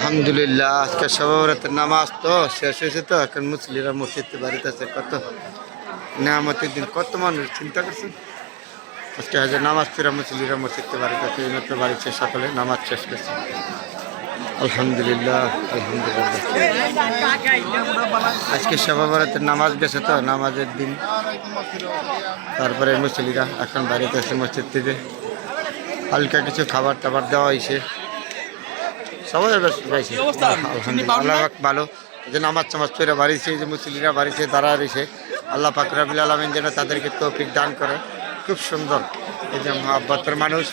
আলহামদুলিল্লাহ, আজকে সবাবরাতের নামাজ তো শেষ হয়েছে তো, এখন মুসলিরা মসজিদে বাড়িতে আছে। কত নামতের দিন, কত মানুষ চিন্তা করছেন? আজকে হাজার নামাজ ফিরা মুসলিরা মসজিদে বাড়িতে আছে এইমাত্র বাড়িতে সকালে নামাজ শেষ করছে। আলহামদুলিল্লাহ আলহামদুলিল্লাহ। আজকে সবাবরাতের নামাজ গেছে তো, নামাজের দিন। তারপরে মুসলিরা এখন বাড়িতে আছে মসজিদ থেকে। হালকা কিছু খাবার টাবার দেওয়া হয়েছে। সবাই পাইছে আল্লাহ ভালো। এই যে নামাজ চামাজ পড়ে বাড়িছে যে মুসলিরা বাড়িছে দাঁড়া রয়েছে আল্লাহ পাক রাবিল আলমিন যেন তাদেরকে তৌফিক দান করে। খুব সুন্দর। এই যে মহাব্বতের মানুষ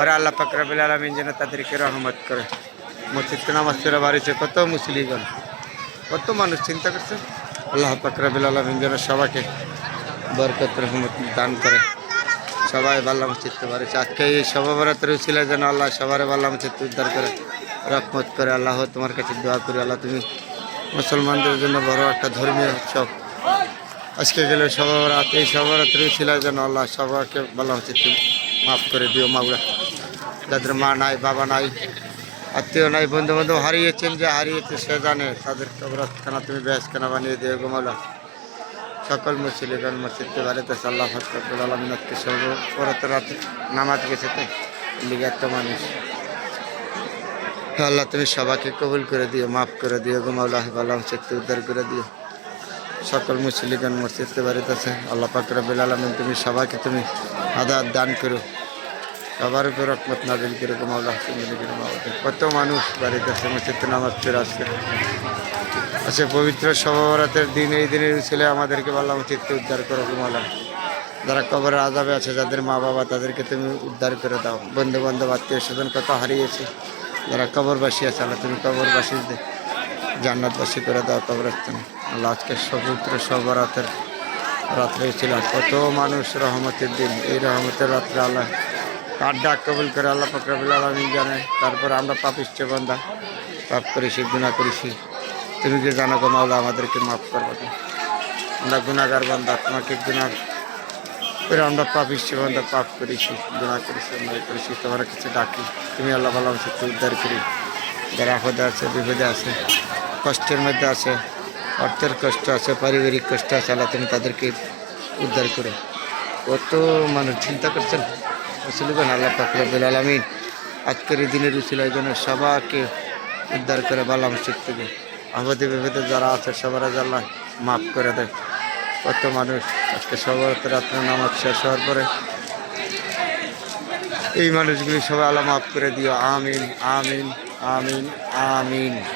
ওরা আল্লাহ পাক রাবিল আলমিন যেন তাদেরকে রহমত করে। মসজিদকে নামাজ পড়ে বাড়িছে কত মুসলিগণ কত মানুষ চিন্তা করছে। আল্লাহ পাক রাবিল আলমিন যেন সবাইকে বরকত রহমত দান করে। সবাই বাল্লা মসজিদতে পারেছে আজকে এই সবাবরাতের ছিল যেন আল্লাহ সবার বাল্লা মসজিদ উদ্ধার করে। রহমত করে আল্লাহ, তোমার কাছে দোয়া করি আল্লাহ, তুমি মুসলমানদের জন্য বড় একটা ধর্মীয় উৎসব। আজকে গেলে সবাবরাত এই সবাবরাতের ছিল যেন আল্লাহ সবাইকে বাল্লা তুমি মাফ করে দিও মাগুলা যাদের মা নাই, বাবা নাই, আত্মীয় নাই বন্ধু বান্ধব হারিয়েছেন যে হারিয়েছে, সে জানে তাদের কবরখানা তুমি ব্যাস কেনা বানিয়ে দিও গোমালা সকল মসজিদে বাড়িতে আল্লাহ ফকরুল আলমিনকে সর্বপরত রাতে নামাজ গেছে তো লিগে একটা মানুষ। আল্লাহ, তুমি সবাইকে কবুল করে দিও, মাফ করে দিও গুমাউল্লাহ আল্লাহ মসজিদকে উদ্ধার করে দিও। সকল মুসলিগণ মসজিদে বাড়িতে আছে। আল্লাহ ফকরবুল আলমিন, তুমি সবাইকে তুমি আদার দান করো। সবার উপর রকমত নাজিল করে গুমাউল্লাহ কত মানুষ বাড়িতে আছে, মসজিদে নামাজ পড়ে আসছে। আচ্ছা পবিত্র সবরাতের দিন, এই দিনের ছেলে আমাদেরকে বললাম চিত্তে উদ্ধার করো কুমালা যারা কবরের আজাবে আছে, যাদের মা বাবা তাদেরকে তুমি উদ্ধার করে দাও। বন্ধু বান্ধব আত্মীয় স্বজন কত হারিয়েছে। যারা কবরবাসী আছে, আল্লাহ তুমি কবরবাসী জান্নাতবাসী করে দাও, কবরস্থানে। আল্লাহ আজকে পবিত্র সবরাতের রাত্রে ছিল। কত মানুষ রহমতের দিন। এই রহমতের রাত্রে আল্লাহ কার ডাক কবুল করে আল্লাহ ফকরাবুল আলমিন জানে তারপরে আমরা পাপিষ্ঠ বন্ধা, পাপ করেছি গুণা করেছি। তুমি যে জানো গো আমাদেরকে মাফ করব আমরা গুণাগার বান্ধা, তোমাকে গুণার করে আমরা পাপিষ্ঠ বান্ধা পাপ করেছি গুণা করেছি অন্যায় করেছি, তোমার কাছে ডাকি। তুমি আল্লাহ ভালো সত্যি উদ্ধার করি। যারা আপদে আছে, বিপদে আছে, কষ্টের মধ্যে আছে, অর্থের কষ্ট আছে, পারিবারিক কষ্ট আছে, আল্লাহ তুমি তাদেরকে উদ্ধার করো। কত মানুষ চিন্তা করছেন মুসলিমান আল্লাহ পাকরবুল আলমিন, আজকের এই দিনের উচিলার জন্য সবাইকে উদ্ধার করে বালা মসজিদ থেকে। আহমদে বিভেদে যারা আছে, সবার আজ আল্লাহ মাফ করে দেয়। কত মানুষ? আজকে সবার রাত্রে নামাজ শেষ হওয়ার পরে এই মানুষগুলি সবাই আল্লাহ মাফ করে দিও। আমিন আমিন আমিন আমিন।